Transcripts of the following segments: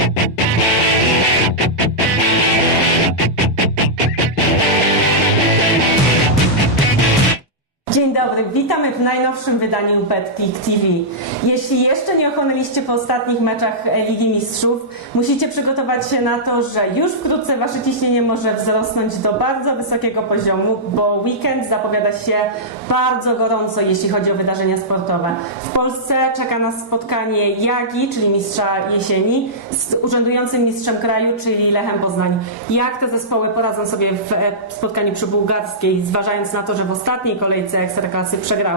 Thank you. Witamy w najnowszym wydaniu BetClick TV. Jeśli jeszcze nie ochłonęliście po ostatnich meczach Ligi Mistrzów, musicie przygotować się na to, że już wkrótce wasze ciśnienie może wzrosnąć do bardzo wysokiego poziomu, bo weekend zapowiada się bardzo gorąco, jeśli chodzi o wydarzenia sportowe. W Polsce czeka nas spotkanie Jagi, czyli mistrza jesieni, z urzędującym mistrzem kraju, czyli Lechem Poznań. Jak te zespoły poradzą sobie w e, spotkaniu przy Bułgarskiej, zważając na to, że w ostatniej kolejce Ekstraklasy przegrały?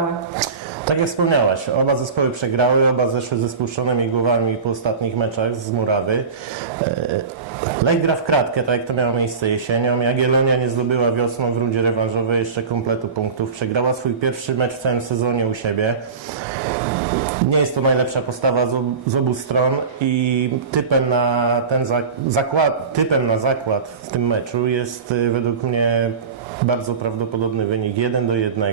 Tak jak wspomniałaś, oba zespoły przegrały, oba zeszły ze spuszczonymi głowami po ostatnich meczach z Murawy. E, Lech gra w kratkę, tak jak to miało miejsce jesienią. Jagiellonia nie zdobyła wiosną w rundzie rewanżowej jeszcze kompletu punktów. Przegrała swój pierwszy mecz w całym sezonie u siebie. Nie jest to najlepsza postawa z, ob- z obu stron i typem na ten zak- zakład, typem na zakład w tym meczu jest y, według mnie bardzo prawdopodobny wynik 1 do 1.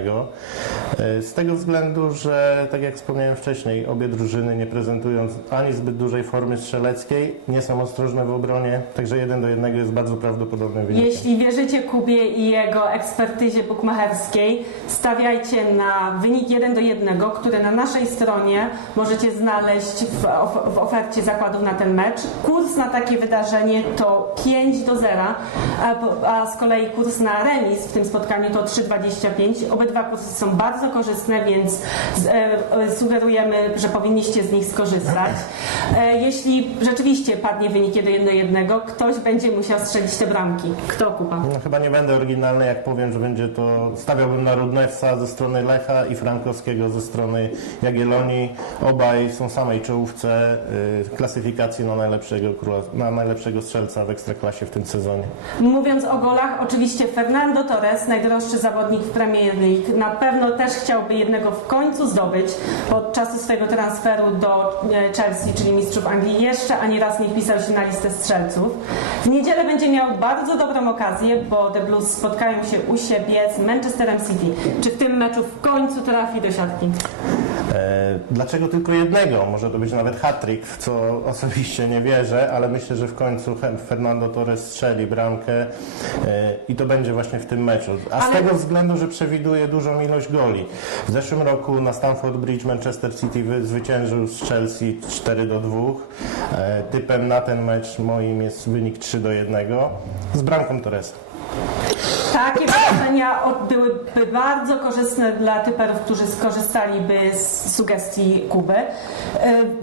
y, Z tego względu, że tak jak wspomniałem wcześniej, obie drużyny nie prezentują ani zbyt dużej formy strzeleckiej, nie są ostrożne w obronie, także 1 do 1 jest bardzo prawdopodobnym wynikiem. Jeśli wierzycie Kubie i jego ekspertyzie bukmacherskiej, stawiajcie na wynik 1 do 1, który na naszej stronie możecie znaleźć w, of- w ofercie zakładów na ten mecz. Kurs na takie wydarzenie to 5 do 0, a, a z kolei kurs na remis w tym spotkaniu to 3,25. Obydwa kursy są bardzo korzystne, więc e, e, sugerujemy, że powinniście z nich skorzystać. E, jeśli rzeczywiście padnie wynik 1 do 1, ktoś będzie musiał strzelić te bramki. Kto kupa? No, chyba nie będę oryginalny, jak powiem, że będzie to. Stawiałbym na Rudnewca ze strony Lecha i Frankowskiego ze strony Jagiellonii. Obaj są samej czołówce y, klasyfikacji na najlepszego, na najlepszego strzelca w ekstraklasie w tym sezonie. Mówiąc o golach, oczywiście Fernando Torres, najdroższy zawodnik w Premier League, na pewno też chciałby jednego w końcu zdobyć. Od czasu swojego transferu do e, Chelsea, czyli mistrzów Anglii, jeszcze ani raz nie wpisał się na listę strzelców. W niedzielę będzie miał bardzo dobrą okazję, bo The Blues spotkają się u siebie z Manchesterem City. Czy w tym meczu w końcu trafi do siatki? E, Dlaczego tylko jednego? Może to być nawet hat-trick, w co osobiście nie wierzę, ale myślę, że w końcu Fernando Torres strzeli bramkę e, i to będzie właśnie w tym meczu. A z Ale- tego względu, że przewiduje dużą ilość goli. W zeszłym roku na Stamford Bridge Manchester City wy- zwyciężył z Chelsea 4 do 2. E, Typem na ten mecz moim jest wynik 3 do 1 z bramką Torresa. Takie wydarzenia byłyby bardzo korzystne dla typerów, którzy skorzystaliby z sugestii Kuby. E,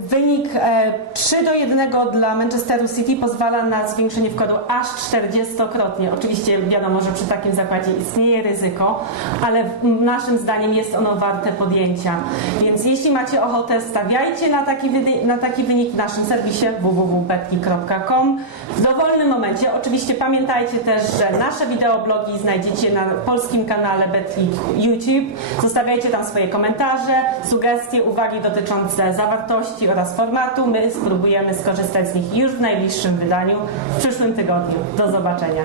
Wynik e, 3 do 1 dla Manchesteru City pozwala na zwiększenie wkładu aż 40-krotnie. Oczywiście wiadomo, że przy takim zakładzie istnieje ryzyko, ale naszym zdaniem jest ono warte podjęcia. Więc jeśli macie ochotę, stawiajcie na taki, na taki wynik w naszym serwisie www.betki.com w dowolnym momencie. Oczywiście pamiętajcie też, że nasze wideoblogi znajdziecie na polskim kanale Betclick YouTube. Zostawiajcie tam swoje komentarze, sugestie, uwagi dotyczące zawartości oraz formatu. My spróbujemy skorzystać z nich już w najbliższym wydaniu w przyszłym tygodniu. Do zobaczenia.